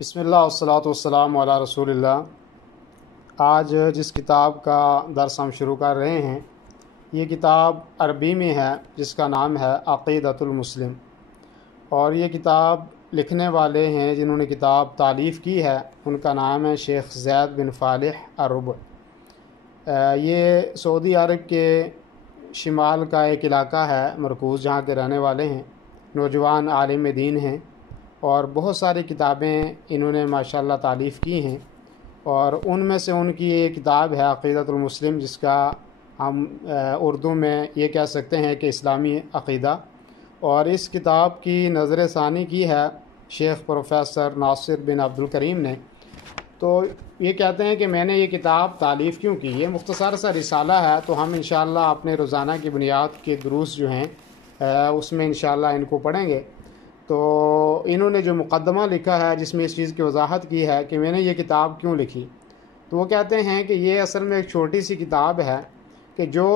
بسم اللہ والصلاۃ والسلام علی رسول اللہ۔ آج جس کتاب کا درس ہم شروع کر رہے ہیں یہ کتاب عربی میں ہے جس کا نام ہے عقیدۃ المسلم، اور یہ کتاب لکھنے والے ہیں جنہوں نے کتاب تالیف کی ہے ان کا نام ہے شیخ زید بن فالح الربع۔ یہ سعودی عرب کے شمال کا ایک علاقہ ہے مرکوز جہاں کے رہنے والے ہیں، نوجوان عالم دین ہیں اور بہت ساری کتابیں انہوں نے ماشاءاللہ تالیف کی ہیں، اور ان میں سے ان کی ایک کتاب ہے عقیدۃ المسلم جس کا ہم اردو میں یہ کہہ سکتے ہیں کہ اسلامی عقیدہ، اور اس کتاب کی نظر ثانی کی ہے شیخ پروفیسر ناصر بن عبد الکریم نے۔ تو یہ کہتے ہیں کہ میں نے یہ کتاب تالیف کیوں کی، یہ مختصر سا رسالہ ہے، تو ہم انشاءاللہ اپنے روزانہ کی بنیاد کے دروس جو ہیں اس میں انشاءاللہ ان کو پڑھیں گے۔ تو انہوں نے جو مقدمہ لکھا ہے جس میں اس چیز کی وضاحت کی ہے کہ میں نے یہ کتاب کیوں لکھی، تو وہ کہتے ہیں کہ یہ اصل میں ایک چھوٹی سی کتاب ہے کہ جو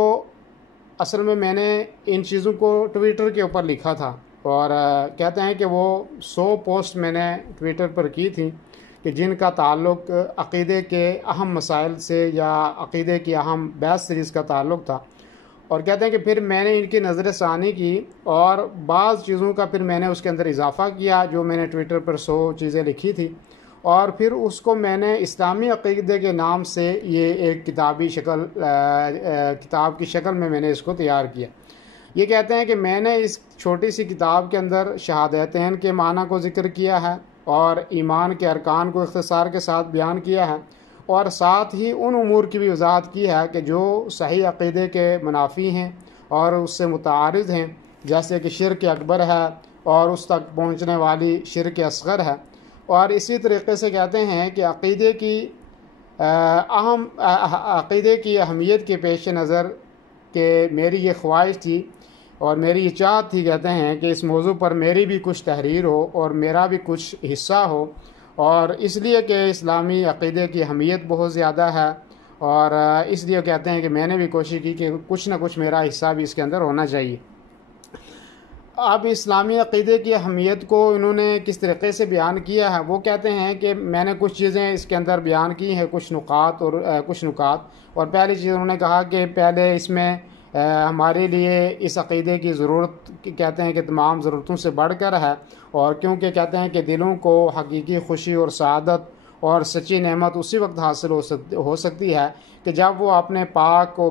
اصل میں نے ان چیزوں کو ٹویٹر کے اوپر لکھا تھا، اور کہتے ہیں کہ وہ 100 پوسٹ میں نے ٹویٹر پر کی تھی کہ جن کا تعلق عقیدے کے اہم مسائل سے یا عقیدے کی اہم بحث سے جس کا تعلق تھا، اور کہتے ہیں کہ پھر میں نے ان کی نظر ثانی کی اور بعض چیزوں کا پھر میں نے اس کے اندر اضافہ کیا جو میں نے ٹویٹر پر 100 چیزیں لکھی تھی، اور پھر اس کو میں نے اسلامی عقیدے کے نام سے یہ ایک کتاب کی شکل میں نے اس کو تیار کیا۔ یہ کہتے ہیں کہ میں نے اس چھوٹی سی کتاب کے اندر شہادتین کے معنی کو ذکر کیا ہے اور ایمان کے ارکان کو اختصار کے ساتھ بیان کیا ہے، اور ساتھ ہی ان امور کی بھی وضاحت کی ہے کہ جو صحیح عقیدے کے منافی ہیں اور اس سے متعارض ہیں، جیسے کہ شرک اکبر ہے اور اس تک پہنچنے والی شرک اصغر ہے۔ اور اسی طریقے سے کہتے ہیں کہ عقیدے کی اہمیت کے پیش نظر کہ میری یہ خواہش تھی اور میری یہ چاہت تھی، کہتے ہیں کہ اس موضوع پر میری بھی کچھ تحریر ہو اور میرا بھی کچھ حصہ ہو، اور اس لیے کہ اسلامی عقیدے کی اہمیت بہت زیادہ ہے، اور اس لیے کہتے ہیں کہ میں نے بھی کوشش کی کہ کچھ نہ کچھ میرا حصہ بھی اس کے اندر ہونا چاہیے۔ اب اسلامی عقیدے کی اہمیت کو انہوں نے کس طریقے سے بیان کیا ہے، وہ کہتے ہیں کہ میں نے کچھ چیزیں اس کے اندر بیان کی ہیں، کچھ نکات، اور پہلی چیز انہوں نے کہا کہ پہلے اس میں ہمارے لیے اس عقیدے کی ضرورت کہتے ہیں کہ تمام ضرورتوں سے بڑھ کر ہے، اور کیونکہ کہتے ہیں کہ دلوں کو حقیقی خوشی اور سعادت اور سچی نعمت اسی وقت حاصل ہو سکتی ہے کہ جب وہ اپنے پاک و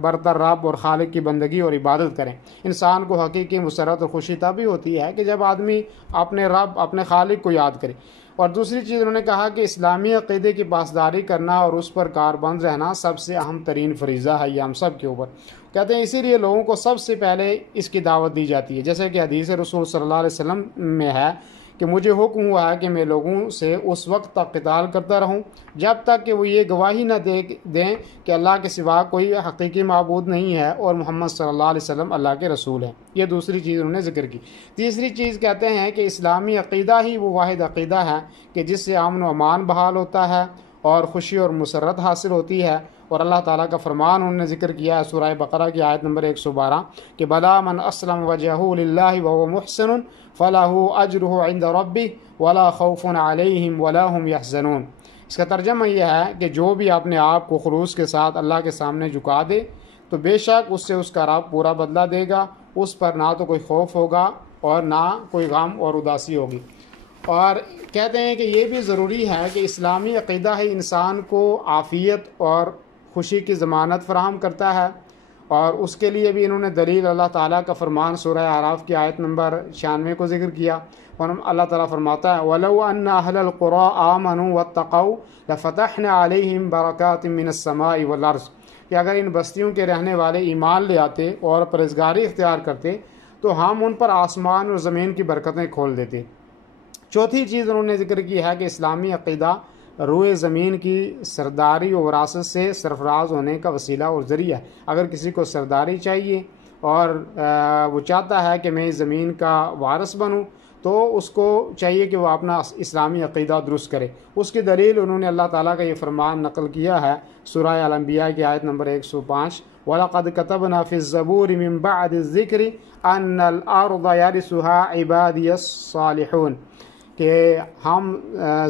برتر رب اور خالق کی بندگی اور عبادت کریں۔ انسان کو حقیقی مسرت اور خوشی تبھی ہوتی ہے کہ جب آدمی اپنے رب، اپنے خالق کو یاد کرے۔ اور دوسری چیز انہوں نے کہا کہ اسلامی عقیدے کی پاسداری کرنا اور اس پر کاربند رہنا سب سے اہم ترین فریضہ ہے، یہ ہم سب کے اوپر۔ کہتے ہیں اسی لیے لوگوں کو سب سے پہلے اس کی دعوت دی جاتی ہے، جیسے کہ حدیث رسول صلی اللہ علیہ وسلم میں ہے کہ مجھے حکم ہوا ہے کہ میں لوگوں سے اس وقت تک قتال کرتا رہوں جب تک کہ وہ یہ گواہی نہ دیں کہ اللہ کے سوا کوئی حقیقی معبود نہیں ہے اور محمد صلی اللہ علیہ وسلم اللہ کے رسول ہیں۔ یہ دوسری چیز انہوں نے ذکر کی۔ تیسری چیز کہتے ہیں کہ اسلامی عقیدہ ہی وہ واحد عقیدہ ہے کہ جس سے امن و امان بحال ہوتا ہے اور خوشی اور مسرت حاصل ہوتی ہے، اور اللہ تعالیٰ کا فرمان انہوں نے ذکر کیا ہے سورہ بقرہ کی آیت نمبر 112 کہ بلا من اسلم وجهه للہ وهو محسن فله اجرہ عند ربہ ولا خوف علیہم ولا هم يحزنون۔ اس کا ترجمہ یہ ہے کہ جو بھی اپنے آپ کو خلوص کے ساتھ اللہ کے سامنے جھکا دے تو بے شک اس سے اس کا رب پورا بدلہ دے گا، اس پر نہ تو کوئی خوف ہوگا اور نہ کوئی غم اور اداسی ہوگی۔ اور کہتے ہیں کہ یہ بھی ضروری ہے کہ اسلامی عقیدہ ہی انسان کو عافیت اور خوشی کی ضمانت فراہم کرتا ہے، اور اس کے لیے بھی انہوں نے دلیل اللہ تعالیٰ کا فرمان سورہ اعراف کی آیت نمبر 96 کو ذکر کیا، اور اللہ تعالیٰ فرماتا ہے وَلَوْ أَنَّ أَهْلَ الْقُرَىٰ آمَنُوا وَاتَّقَوْا لَفَتَحْنَا عَلَيْهِمْ بَرَكَاتٍ مِّنَ السَّمَاءِ وَالْأَرْضِ، کہ اگر ان بستیوں کے رہنے والے ایمان لے آتے اور پرہیزگاری اختیار کرتے تو ہم ان پر آسمان اور زمین کی برکتیں کھول دیتے۔ چوتھی چیز انہوں نے ذکر کی ہے کہ اسلامی عقیدہ روئے زمین کی سرداری و وراثت سے سرفراز ہونے کا وسیلہ اور ذریعہ ہے۔ اگر کسی کو سرداری چاہیے اور وہ چاہتا ہے کہ میں اس زمین کا وارث بنوں تو اس کو چاہیے کہ وہ اپنا اسلامی عقیدہ درست کرے۔ اس کی دلیل انہوں نے اللہ تعالیٰ کا یہ فرمان نقل کیا ہے سورہ الانبیاء کی آیت نمبر 105 وَلَقَدْ كَتَبْنَا فِي الزَّبُورِ مِن بَعْدِ الذِّكْرِ أَنَّ الْأَرْضَ يَرِثُهَا عِبَادِيَ الصَّالِحُونَ۔ کہ ہم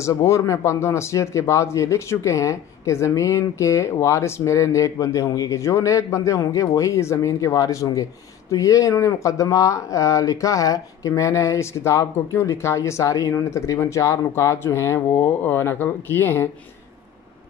زبور میں پند و نصیحت کے بعد یہ لکھ چکے ہیں کہ زمین کے وارث میرے نیک بندے ہوں گے، کہ جو نیک بندے ہوں گے وہی اس زمین کے وارث ہوں گے۔ تو یہ انہوں نے مقدمہ لکھا ہے کہ میں نے اس کتاب کو کیوں لکھا۔ یہ ساری انہوں نے تقریباً 4 نکات جو ہیں وہ نقل کیے ہیں۔